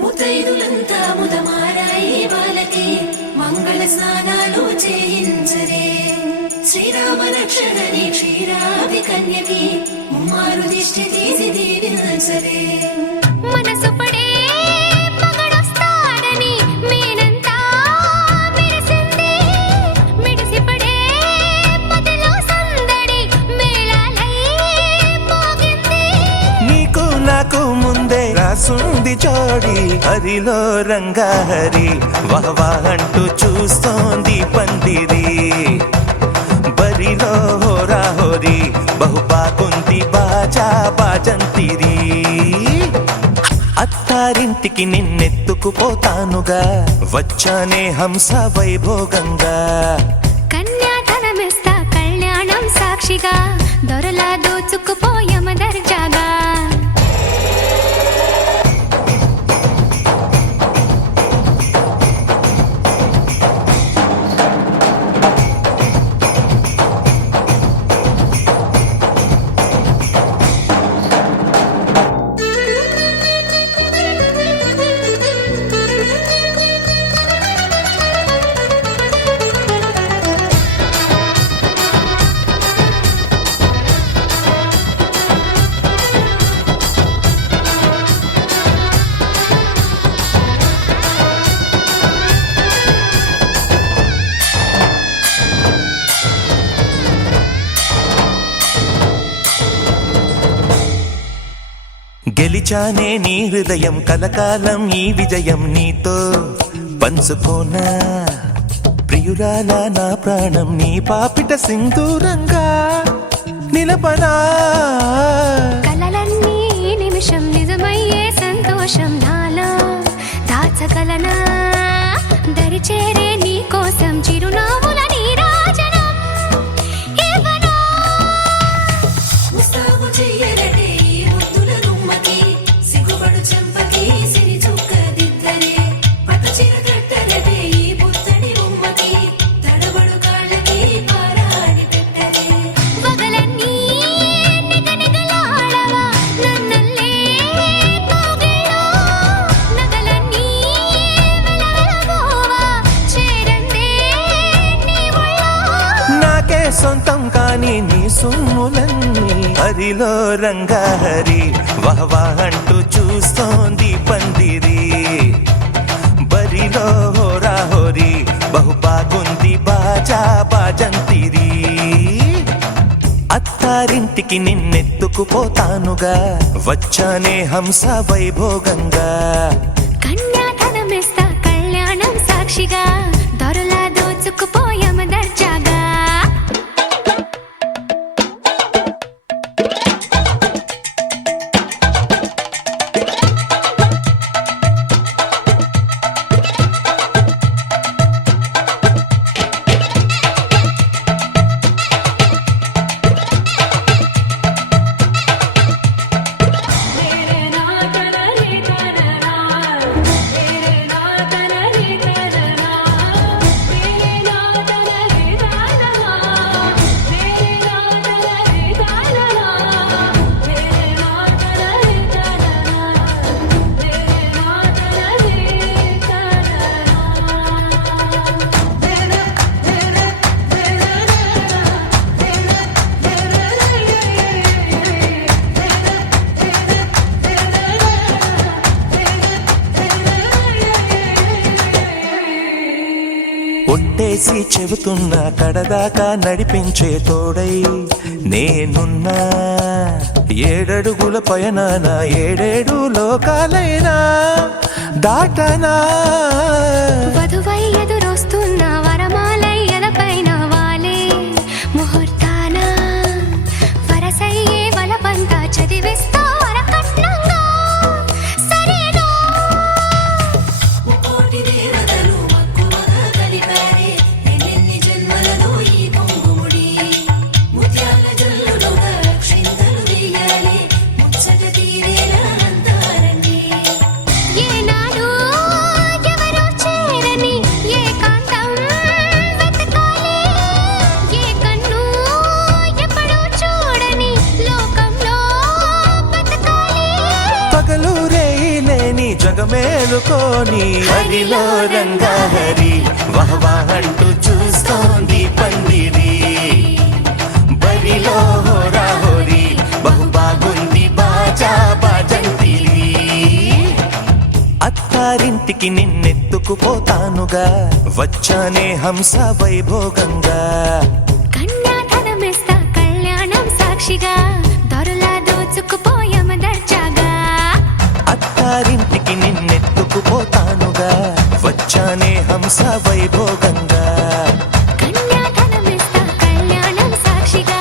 ముతైదులంతా ముదమారాయి వాళ్ళకి మంగళ స్నానాలు చేయించరే. శ్రీరామ రక్షణని క్షీరాది కన్యకి ముమ్మారు దిష్టి తీసి దీవించరే. మనసు పడే మగడొస్తాడని మేనంతా మెరిసింది. మిడిసిపడే మదిలో సందడి మేళాలై మోగింది. నీకు నాకు ముందే రాసుంది జోడి, హరిలో రంగా హరి వహవా అంటూ చూస్తోంది పందిరి. బరిలో హోరా హోరి బహుబాగుంది బాజా బాజంతిరి. అత్తారింటికి నిన్నెత్తుకుపోతానుగా, వచ్చానే హంస వైభోగంగా. కన్యాధనమిస్తా కళ్యాణం సాక్షిగా, దొరలా దోచుకుపోయమ దర్జాగా. గెలిచానే నీ హృదయం, కలకాలం ఈ విజయం నీతో పంచుకోనా. ప్రియురాలా నా ప్రాణం, నీ పాపిట సింధూరంగా నిలపనా. కలలన్నీ నిమిషం నిజమయ్యే సంతోషం నాలో దాచగలనా. దరిచేరే నీ కోసం చిరునవ్వుల నీరాజనం ఇవ్వనా. ముస్తాబు చెయ్యరటే ఈ ముద్దుల గుమ్మకి, సిగ్గుపడు చెంపకి సిరి చుక్క దిద్దరే. పట్టు చీర కట్టరటే ఈ పుత్తడి బొమ్మకి, తడబడు కాళ్ళకి పారాడి పెట్టరే. పగలన్నీ నిగనిగలాడవా నన్నల్లే కౌగిల్లో. నగలన్నీ వెలవెలబోవా చేరందే నీ ఒళ్ళో. నాకే సొంతం కాని నీ సొమ్ములన్నీ, హరిలో రంగా హరి వహవా అంటూ చూస్తోంది పందిరి. బరిలో హోరా హోరి బహుబాగుంది బాజా బాజంతిరి. అత్తారింటికి నిన్నెత్తుకుపోతానుగా, వచ్చానే హంస వైభోగంగా. కన్యాధనమిస్తా కళ్యాణం సాక్షిగా, దొరలా దోచుకుపోయమ దర్జాగా. ఒట్టేసి చెబుతున్నా, కడదాకా నడిపించే తోడై నేనున్నా. ఏడడుగుల పయనాన ఏడేడు లోకాలైనా దాటనా. వధువై ఎదురొస్తున్న వరమాలయ్యలపైన వాలే ముహూర్తాన, వరసయ్యే వలపంతా చదివిస్తా వరకట్నంగా. సరేనా ముకోటి దేవతలు మక్కువగా కలిపారే, ఎన్నెన్ని జన్మలలో ఈ పొంగుముడి. ముత్యాల జల్లులుగా క్షింతలు వేయాలి, ముచ్చట తీరేలా అంతారండి. ఏనాడు ఎవరో చేరని ఏ మేలుకోని హరిలో రంగాహరి వాహ్ అంటూ చూస్తోంది పందిరి బరిలో హోరా హోరీ బహు బాగుంది బాజా బాజంతిరి అత్తారింటికి నిన్నెత్తుకుపోతానుగా వచ్చానే హంస వైభోగంగా కన్యాధనమిస్తా కళ్యాణం సాక్షిగా దొరలా దోచుకుపోయామ దర్జాగా అత్తారింటికి నిన్నెత్తుకుపోతానుగా వచ్చానే హంస వైభోగంగా కన్యాధనమిస్తా కళ్యాణం సాక్షిగా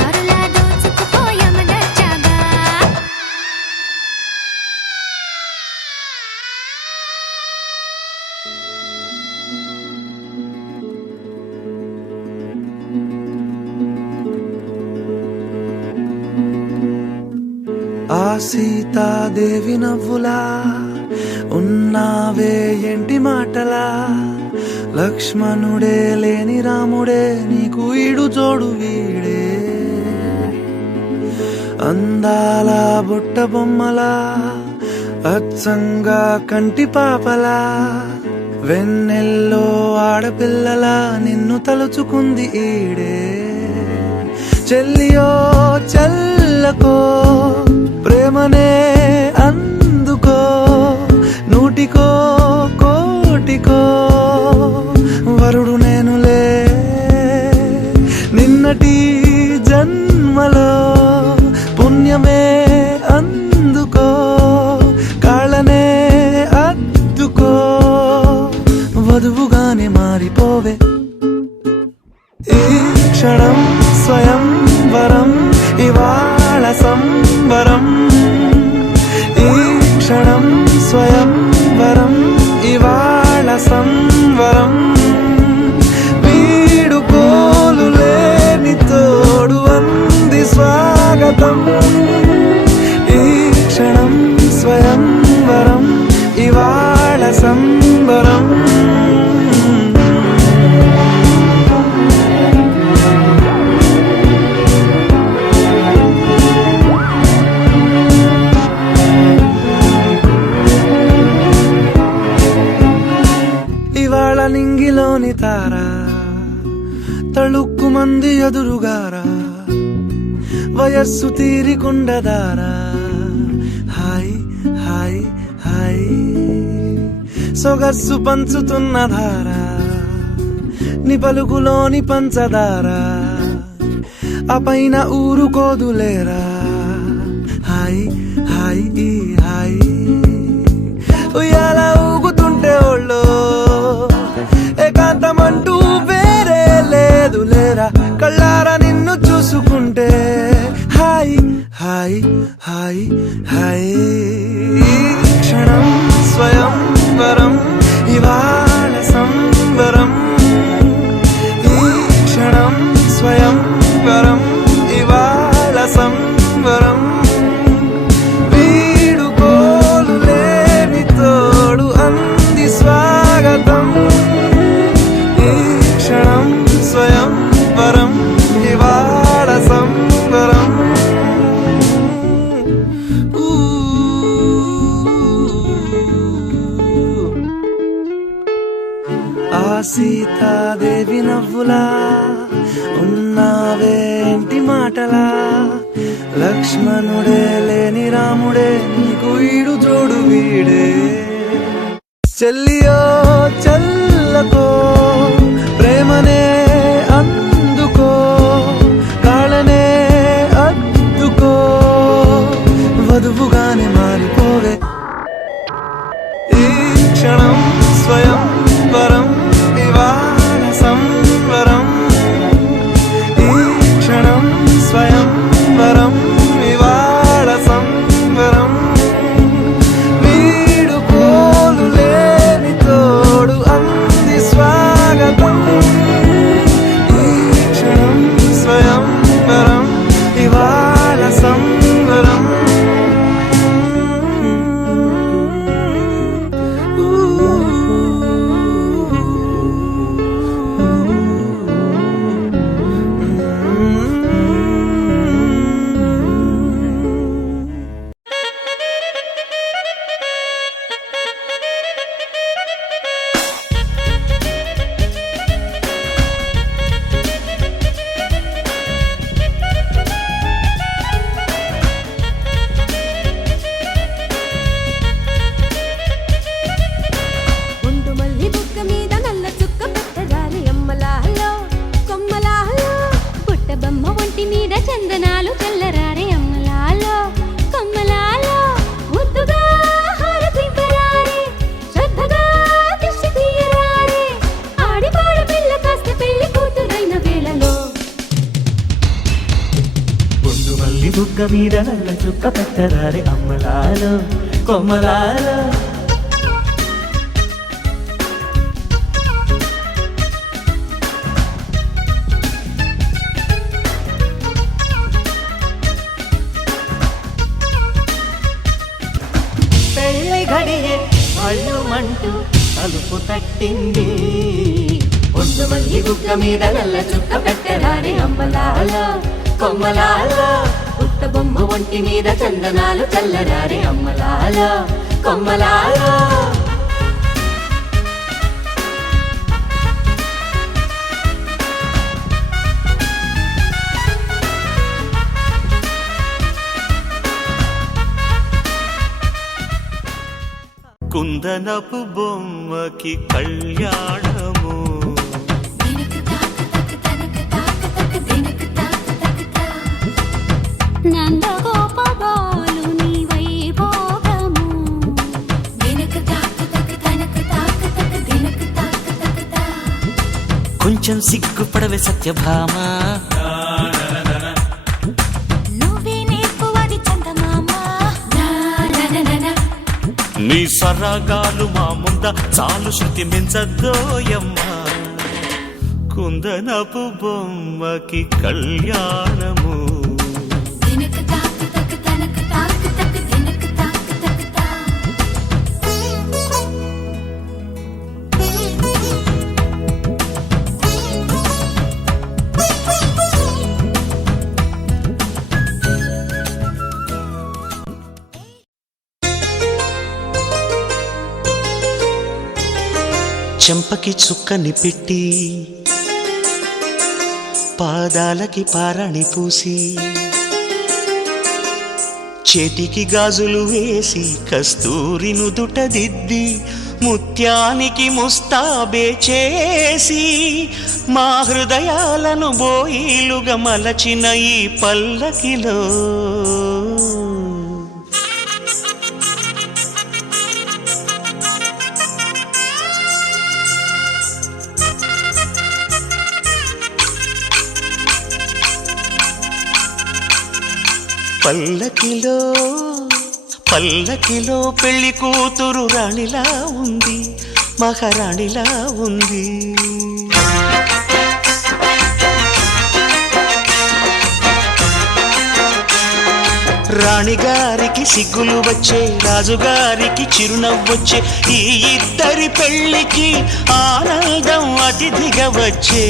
దొరలా దోచుకుపోయామ దర్జాగా ఆ సీతాదేవి నవ్వులా ఉన్నావే ఎంటి మాటలా లక్ష్మణుడే లేని రాముడే నీకు ఈడు జోడు వీడే అందాల బుట్ట బొమ్మలా అచ్చంగా కంటి పాపలా వెన్నెల్లో ఆడపిల్లలా నిన్ను తలుచుకుంది ఈడే చెల్లియో చల్లకో ప్రేమనే అందుకో నూటికో కోటికో వరుడు నేనులే నిన్నటి జన్మలో పుణ్యమే అందుకో కాళ్ళనే అద్దుకో వధువుగానే మారిపోవే ఈ క్షణం స్వయం వరం ఇవాళ సంబరం ఈ క్షణం స్వయం వరం ఇవాళ సంవరం వీడుకోలు లేని తోడు అంది స్వాగతం ఈ క్షణం స్వయం వరం ఇవాళ సంబరం ఇవాళ నింగిలోని తారా తళుక్కు మంది ఎదురుగారా వయస్సు తీరికుండదారా హాయ్ హాయ్ హాయ్ సొగస్సు పంచుతున్న ధారా ని పలుకులోని పంచదారా ఆ పైన ఊరుకోదులేరా హాయ్ హాయ్ ఈ హాయ్ ఉయ్యాల ఊగుతుంటే ఒళ్ళో ఏకాంతమంటూ వేరే లేదు లేరా కళ్ళారా నిన్ను చూసుకుంటే హాయ్ హాయ్ హాయ్ హాయ్ క్షణం స్వయం వరం ఇవాళ సంబరం ఈ క్షణం స్వయం వరం ఇవాళ సంబరం వీడుకోలు లేని తోడు అంది స్వాగతం ఈ క్షణం స్వయం వరం ఇవాళ సంబరం ఆ సీతాదేవి నవ్వులా ఉన్నావేంటి మాటలా లక్ష్మణుడే లేని రాముడే నీకు ఈడు జోడు వీడే చెల్లియో చల్లకో ప్రేమనే అందుకో కాళ్ళనే అద్దుకో వధువుగానే మారిపోవే ఈ క్షణం స్వయం వరం ఇవాళ సంవరం ఈ క్షణం స్వయం వరం ఇవాళ సంవరం వీడుకోలు లేని తోడు అంది స్వాగతం ఒంటి మీద చందనాలు చల్లరారే అమ్మలాలో కొమ్మలాలో ముద్దుగా హారతింపరారే శ్రద్ధగా దిష్టి తీయరారే ఆడిపాడ పిల్ల కాస్త పెళ్లి కూతురైన వేళలో పొందు మల్లి బుగ్గ మీద నల్ల చుక్క పెట్టరారే అమ్మలాలో కొమ్మలాలో పెళ్లి ఘడియే అల్లుమంటూ అలుపు తట్టింది పొందు మల్లి బుగ్గ మీద నల్ల చుక్క పెట్టరారే అమ్మలాలో కొమ్మలాలో పుట్ట బొమ్మ ఒంటి మీద చందనాలు చల్లరారే అమ్మలాలో కొమ్మలాలో కుందనపు బొమ్మకి కళ్యాణము నందగోపబాలు నీ వైభోగము కొంచెం సిగ్గుపడవే సత్యభామ నువ్వే నేర్పువది చందమామ నీ సరగాలు మా ముంద చాలు శృతి మించద్దోయమ్మా కుందనపు బొమ్మకి కళ్యాణము చెంపకి చుక్కని పెట్టి పాదాలకి పారాణి పూసి చేతికి గాజులు వేసి కస్తూరి నుదుట దిద్ది ముత్యానికి ముస్తాబే చేసి మా హృదయాలను బోయిలుగా మలచిన ఈ పల్లకిలో పల్లకిలో పల్లకిలో పెళ్లి కూతురు రాణిలా ఉంది మహారాణిలా ఉంది రాణిగారికి సిగ్గులు వచ్చే రాజుగారికి చిరునవ్వొచ్చే ఈ ఇద్దరి పెళ్లికి ఆనందం అతిథిగా వచ్చే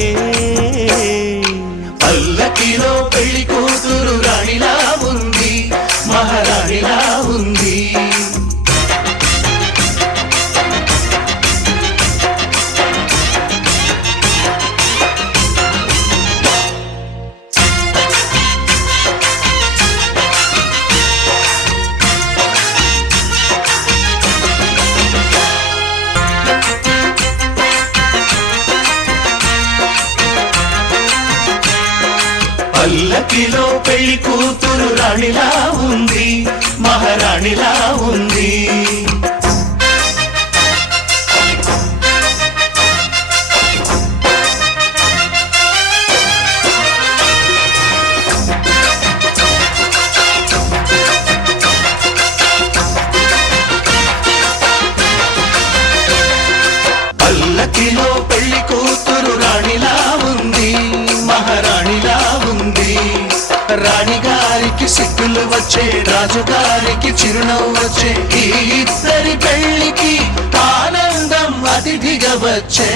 పల్లకిలో పెళ్లి కూతురు రాణిలా ఉంది మహారాణిలా ఉంది పల్లకిలో పెళ్లి కూతురు రాణిలా ఉంది మహారాణిలా ఉంది పల్లకిలో పెళ్లి కూతురు రాణిలా ఉంది మహారాణిలా ఉంది రాణిగారికి సిగ్గులు వచ్చే రాజుగారికి చిరునవ్వు వచ్చే ఈ ఇద్దరి పెళ్లికి ఆనందం అతిథిగా వచ్చే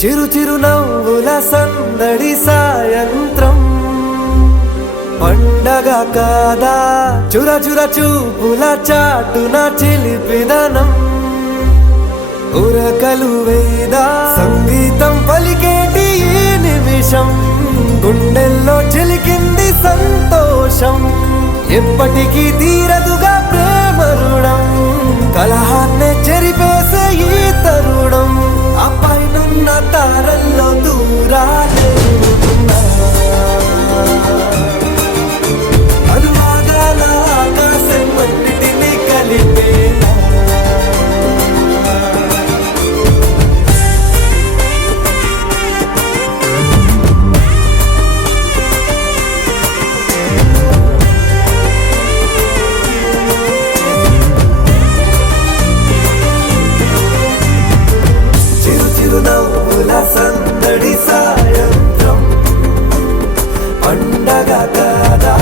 చిరు చిరు నవ్వుల సందడి పండగ కాదా చుర చుర చూపుల చాటున చిలిపిదనం ఉరకలు వేదా సంగీతం పలికేటి ఈ నిమిషం గుండెల్లో చిలికింది సంతోషం ఎప్పటికీ తీరదుగా ప్రేమ రుణం కలహాన్నే చెరిపేసే ఈ తరుణం ఆ పైనున్న తారల్లో దూరాలే ఉన్నా. అనువాదాల ఆకాశం అన్నిటినీ కలిపేనా చిరునవ్వుల సందడి సాయంత్రం పండగ కాదా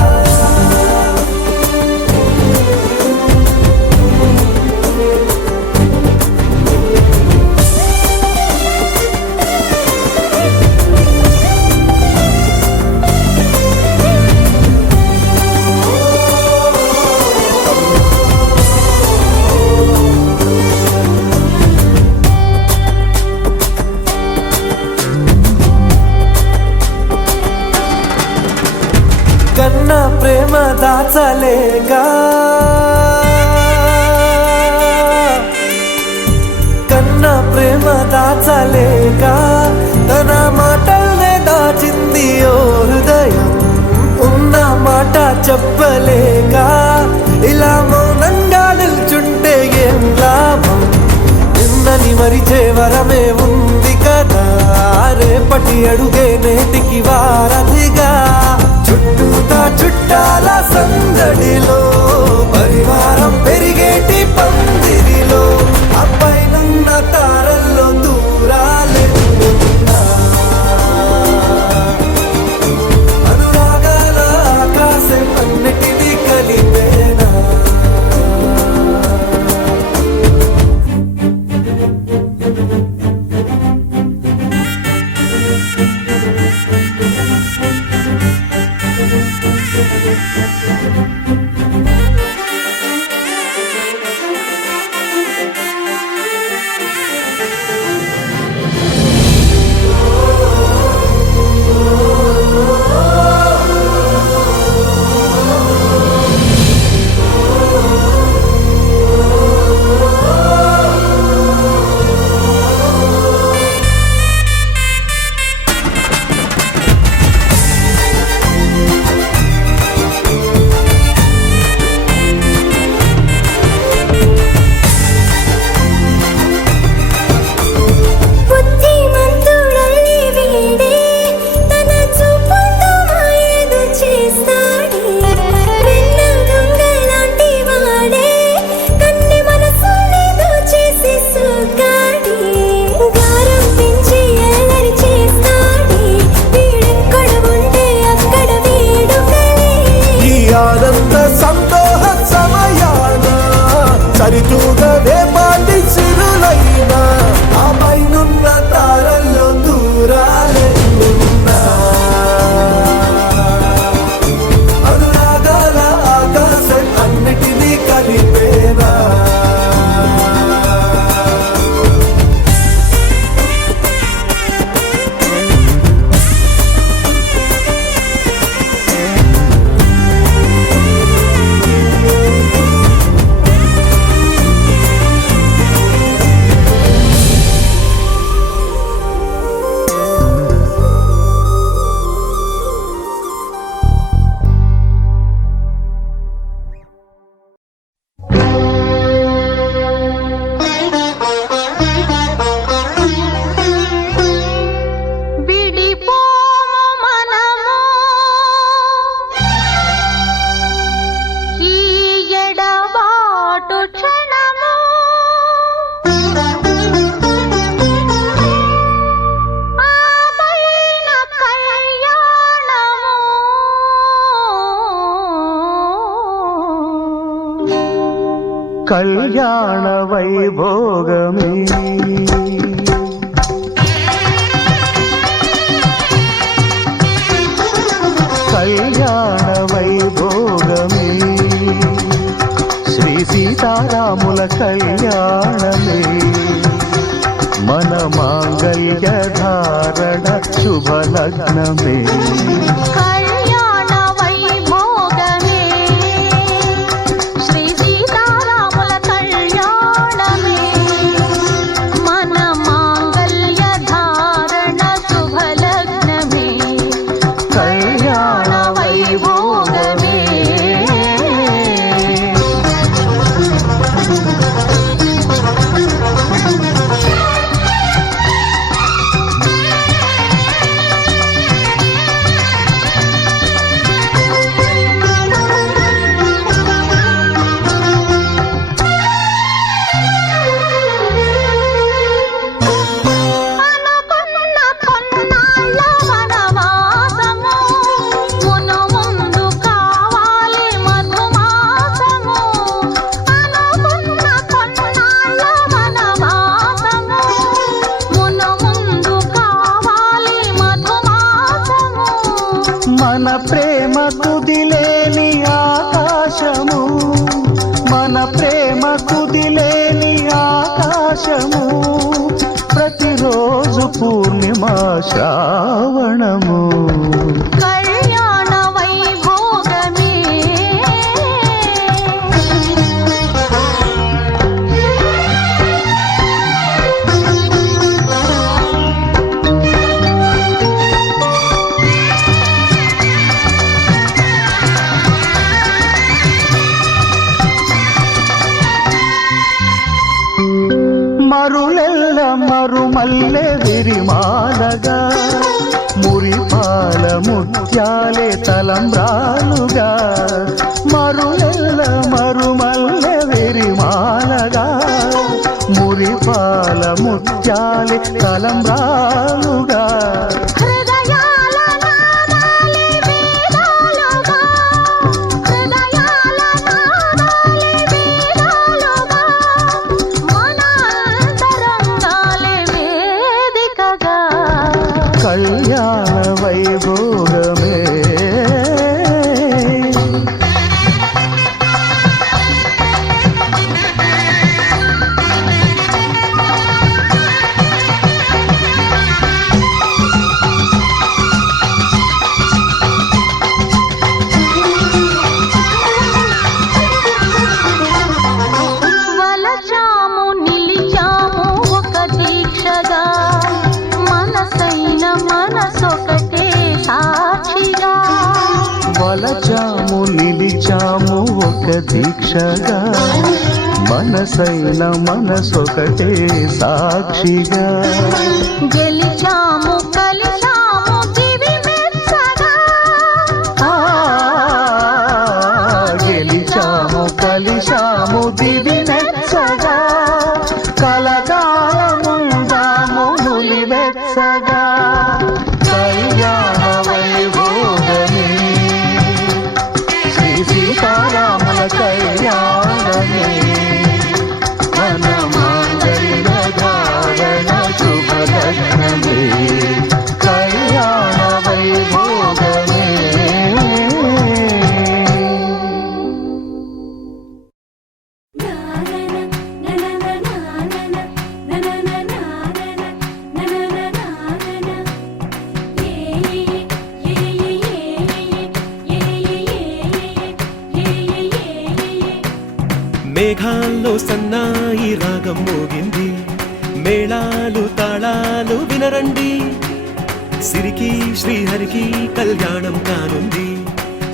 కన్నా ప్రేమ దాచలేక కన్నా ప్రేమ దాచలేక తన మాటల్నే దాచింది ఓ హృదయం ఉన్న మాట చెప్పలేక ఇలా మౌనంగా నిల్చుంటే ఏం లాభం నిన్నని మరిచే వరమే ఉంది కదా రేపటి అడుగే నేటికి వారధిగా చుట్టూతా చుట్టాల సందడిలో పరివారం పెరిగేటి పందిరిలో అబ్బాయినున్న తారల్లో దూరాలే ఉన్నా. అనురాగాల ఆకాశం అన్నిటినీ కలిపేనా బుద్ధిమంతుడల్లి వీడే తన చూపుతో మాయేదో చేస్తాడే వెన్న దొంగలాంటి వాడే కన్నె మనసునేదో చేసి సోకాడే గారం పెంచి అల్లరి చేస్తాడే వీడెక్కడ ఉంటే అక్కడ వేడుకలే ఈ ఆనంద సంతోష సమయాన సరితూగవే పాటి సిరులైనా ఆ పైనున్న తారల్లో దూరాలే ఉన్నా. అనురాగాల ఆకాశం అన్నిటినీ కలిపేనా విడిపోము మనము ఈ ఎడబాటు క్షణము ఆపైన కళ్యాణము కళ్యాణ వైభోగమే కళ్యాణ వైభోగమే సీతారాముల కళ్యాణమే మన మాంగళ్య ధారణ శుభలగ్నమే కళ్యాణ వైభోగమే శ్రీ సీతారాముల కళ్యాణమే మన మాంగళ్య ధారణ శుభలగ్నమే కళ్యాణ వైభోగమే అనుకున్న కొన్నాళ్ళ వనవాసము మును ముందు కావాలి మధుమాసము అనుకున్న కొన్నాళ్ళ వనవాసము మును ముందు కావాలి మధుమాసము మన ప్రేమ కుదిలేని ఆకాశము మన ప్రేమ కుదిలేని ఆకాశము ప్రతిరోజు పూర్ణిమా శ్రావణము కళ్యాణ వైభోగమే మరులెల్ల మరుమల్లె విరిమాలగా మురిపాల ముత్యాలే తలంబ్రాలుగా మరులెల్ల మరుమల్లె విరిమాలగా మురిపాల ముత్యాలే తలంబ్రాలుగా హృదయాల నాదాలే వేదాలుగా హృదయాల నాదాలే వేదాలుగా మన అంతరంగాలే వేదికగా కళ్యాణ వైభోగమే వలచాము నిలిచాము ఒక దీక్షగా మనసైన మనసొకటే సాక్షిగా వలచాము నిలిచాము ఒక దీక్షగా మనసైన మనసొకటే సాక్షిగా గెలిచాము కలిసాము దివి మెచ్చగా ఆ, గెలిచాము కలిశాము దివి మెచ్చగా కలకాలముందాము నులివెచ్చగా కళ్యాణ వైభోగమే శ్రీ సీతారాముల కళ్యాణమే మన మాంగళ్య ధారణ శుభలగ్నమే కళ్యాణ వైభోగమే మేఘాల్లో సన్నాయి రాగం మోగింది మేళాలు తాళాలు వినరండి సిరికి శ్రీహరికి కళ్యాణం కానుంది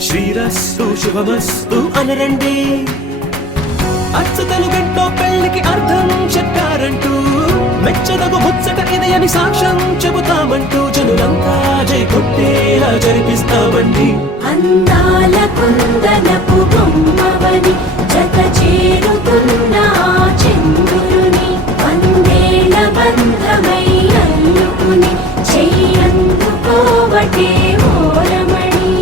శ్రీరస్తు శుభమస్తు అనరండి అచ్చతలు గంటో పెళ్లికి అర్థం చెప్పారంటూ మెచ్చదగు ముచ్చట ఇది అని సాక్ష్యం చెబుతామంటూ జనులంతా జై కొట్టేలా జరిపిస్తామండి అందాల కుందనపు బొమ్మవని జత చేరుతున్న ఆ చంద్రుని వందేళ్ల బంధమై అల్లుకుని చెయ్యందుకోవటే ఓరమణి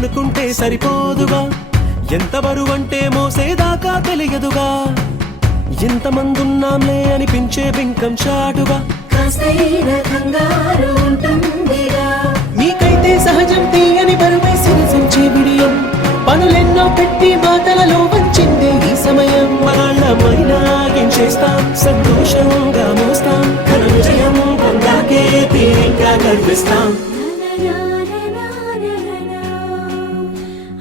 అనుకుంటే సరిపోదుగా, ఎంత బరువంటే మోసేదాకా తెలియదుగా, ఎంతమందున్నాంలే అనిపించే బింకం చాటుగా. కాస్తైన కంగారు ఉంటుందిగా, మీకైతే సహజం తీయని బరువై సిరసించే బిడియం, పనులెన్నో పెట్టి మాటలలో వంచిందే ఈ సమయం. వాళ్ళమైనా ఏం చేస్తాం, సంతోషంగా మోస్తాం, ఘన విజయం పొందాకే తీరిగ్గా గర్విస్తాం.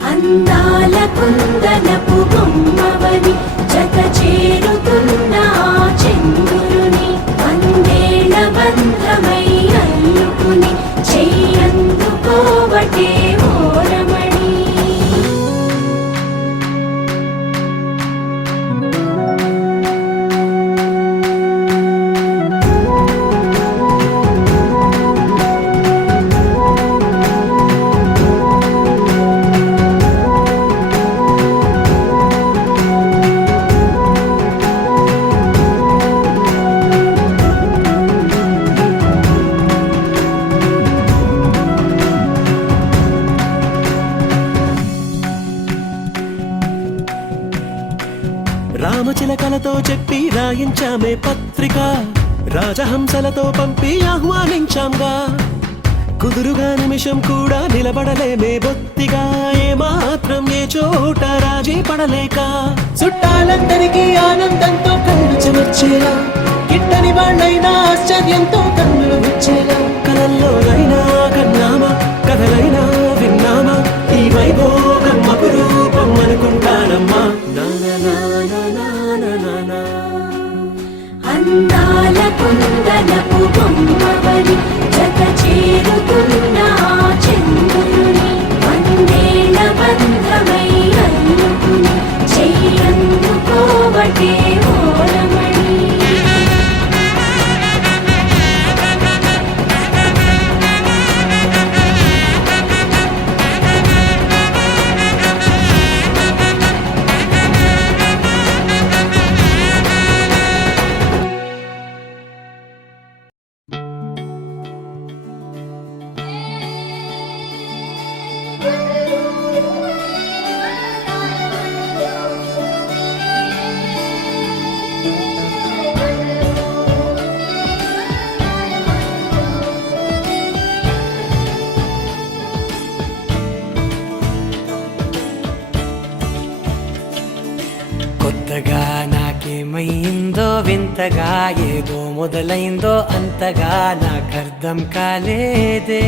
అందాల కుందనపు బొమ్మవని జత చేరుతున్న ఆ చంద్రుని, వందేళ్ల బంధమై అల్లుకుని చెయ్యందుకోవటే ఓరమణి. రామచిలకలతో చెప్పి రాయించామే పత్రిక, రాజహంసలతో పంపి ఆహ్వానించాంగా, కుదురుగా నిమిషం కూడా నిలబడలేమే బొత్తిగా, ఏమాత్రం ఏ చోట రాజీ పడలేక, చుట్టాలందరికీ ఆనందంతో కళ్ళు చెమర్చేలా, గిట్టని వాళ్ళైనా ఆశ్చర్యంతో కన్నులు వచ్చేలా, కలల్లోనైనా కన్నామా, కథలైనా విన్నామా, ఈ వైభోగం అపురూపం అనుకుంటానమ్మా. అందాల కుందనపు బొమ్మవని జత చేరుతున్న ఆ చంద్రుని, వందేళ్ల బంధమై అల్లుకుని చెయ్యందుకోవటే ఓరమణి. కొత్తగా నాకేమైందో వింతగా, ఏదో మొదలైందో అంతగా నాకర్థం కాలేదే.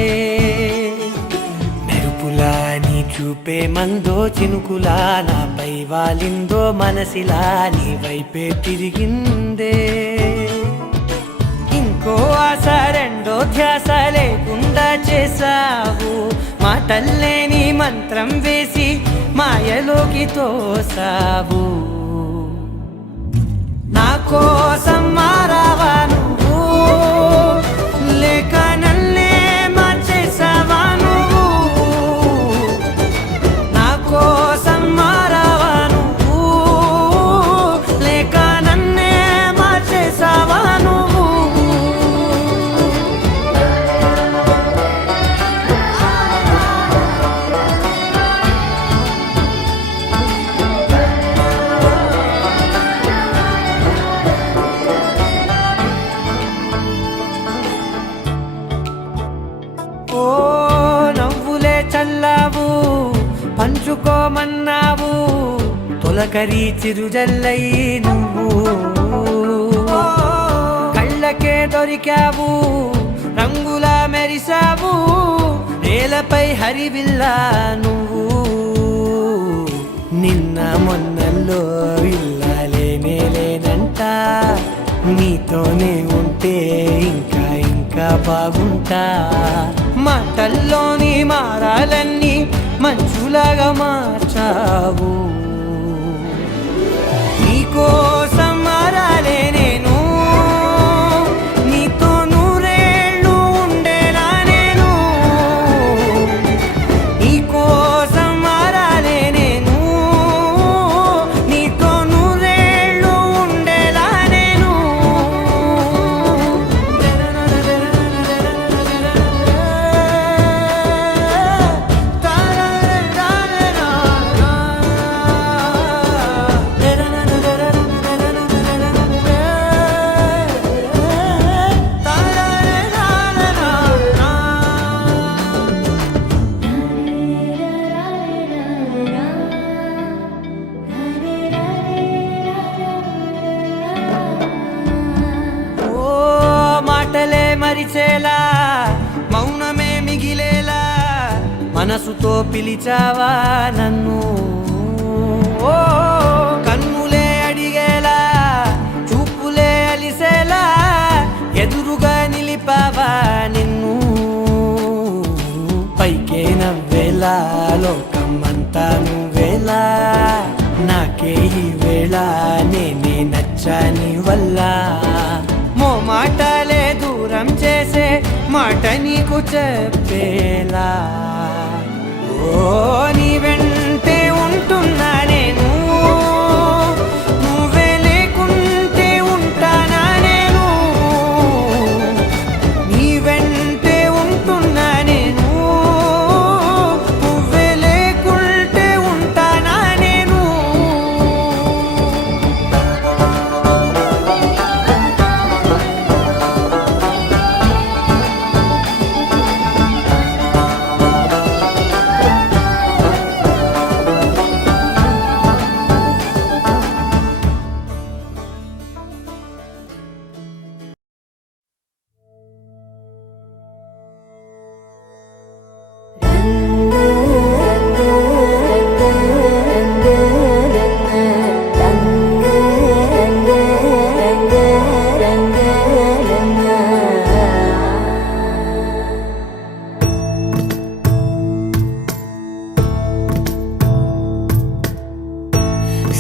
మెరుపులా నీ చూపే మందో, చినుకులా నాపై వాలిందో, మనసిలా నీ వైపే తిరిగిందే. ఇంకో ఆశ రెండో ధ్యాస లేకుండా చేసావు, మాటల్లే నీ మంత్రం వేసి మాయలోకి తోసావు. నా కోసం మారావా నువ్వు, లేక నన్నే మార్చేసావా నువ్వు. నా కోసం మారావా నువ్వు, లేక నన్నే మార్చేసావా నువ్వు. ఓ నవ్వులే చల్లావు, పంచుకోమన్నావు, తొలకరి చిరుజల్లై నువ్వు. కళ్ళకే దొరికావు, రంగులా మెరిసావు, నేలపై హరివిల్లా నువ్వు. నిన్న మొన్నల్లో ఇల్లాలేనే లేనంట, నీతోనే ఉంటే ఇంకా ఇంకా బాగుంటా. మాటల్లోని మారాలన్నీ మంచులాగా మార్చావు. నీకోసం మారాలే నేను, నీతో నూరేళ్ళు ఉండేలా నేను. నీకోసం మారాలే నేను, నీతో నూరేళ్ళు ఉండేలా నేను. మరిచేలా మౌనమే మిగిలేలా మనసుతో పిలిచావా నన్ను ఓ కన్నులే అడిగేలా చూపులే అలిసేలా ఎదురుగా నిలిపావా నిన్ను పైకే నవ్వేలా లోకమంతా నువ్వేలా నాకే ఈ వేళ నేనే నచ్చాని వల్ల మాటలే దూరం చేసే మాట నీకు చెప్పేలా ఓ నీ వెంటే ఉంటున్నా నేను నువ్వే లేకుంటే ఉంటానా నేను నీ వెంటే ఉంటున్నా నేను నువ్వే లేకుంటే ఉంటానా నేను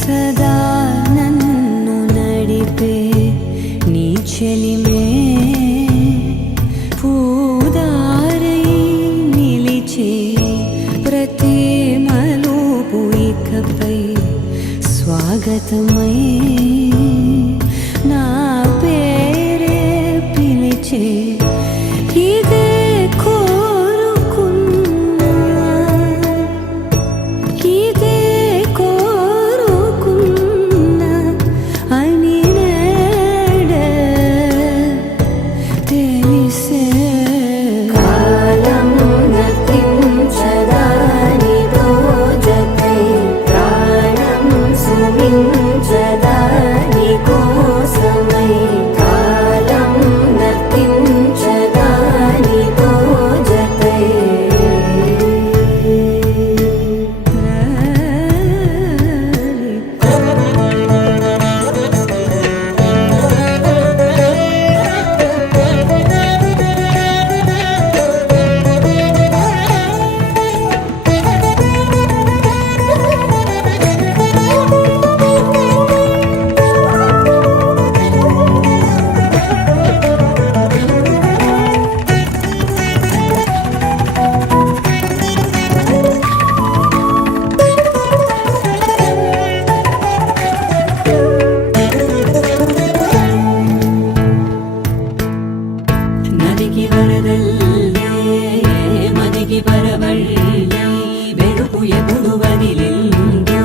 సదా నన్ను నడిపే నీ చెలిమే పూదారై నిలిచే ప్రతి మలుపు ఇకపై స్వాగతమై నా పేరే పిలిచే ఇదే కోరుకున్నా ఇదే కోరుకున్నా అని నేడే తెలిసే కాలం నతించదా నీతో జతై ప్రాణం సుమించదా నీ కోసమై కాలం నతించదా నీతో జతై నదికి వరదల్లే మదికి పరవళ్ళే మెరుపు ఎప్పుడు వదిలిందో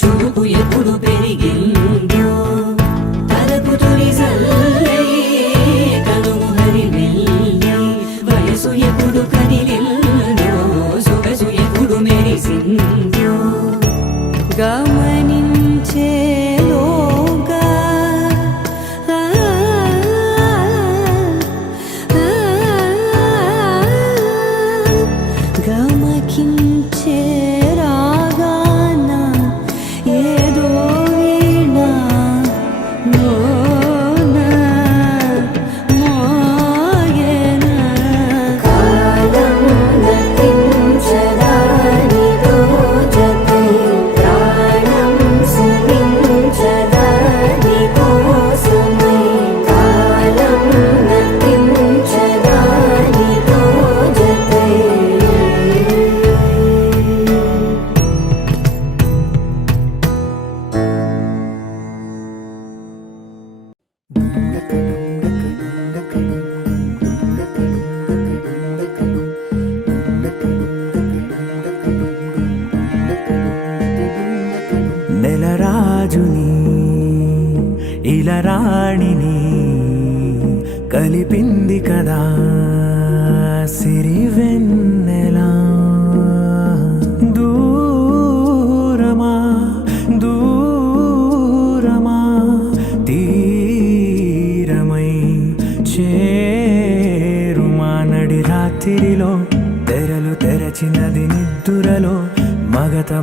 చురుకు ఎప్పుడు పెరిగిందో తలపు తొలి జల్లే కనుము హరివెల్లే వయసు ఎప్పుడు కదిలిందో సొగసు ఎప్పుడు మెరిసిందో గమనించేలోగా గమకించే రాగాన ఏదో వీణా మోనా మోయేనా కాలం నతించదా నీతో జతై ప్రాణం సుమించదా నీ కోసమై కాలం నతించదా నీతో జతై నెలరాజుని ఇలరాణిని కలిపింది కదా సిరివెన్నెలా దూరమా దూరమా తీరమై చేరమా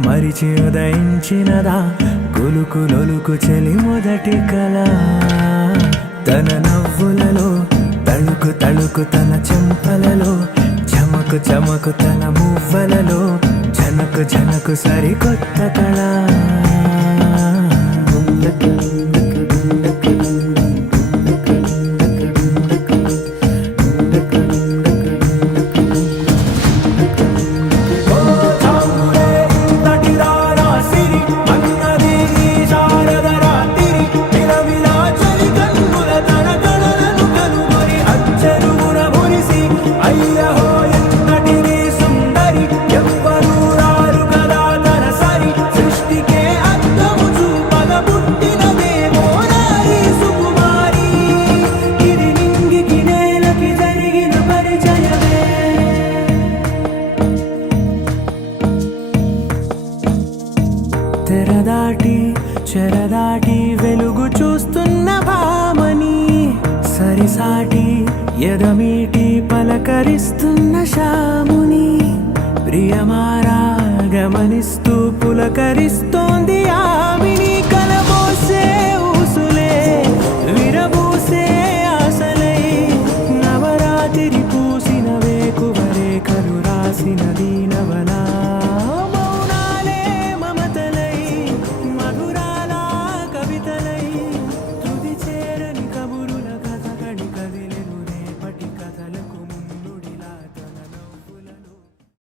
మరిచి ఉదయించినదా కులుకు లొలుకు చెలి మొదటి కళ తన నవ్వులలో తళుకు తళుకు తన చెంపలలో చమకు చమకు తన మువ్వలలో జనకు జనకు సరికొత్త కళ తెరదాటి చెరదాటి వెలుగు చూస్తున్న భామని సరిసాటి ఎదమీటి పలకరిస్తున్న శాముని ప్రియమారా గమనిస్తూ పులకరిస్తోంది ఆ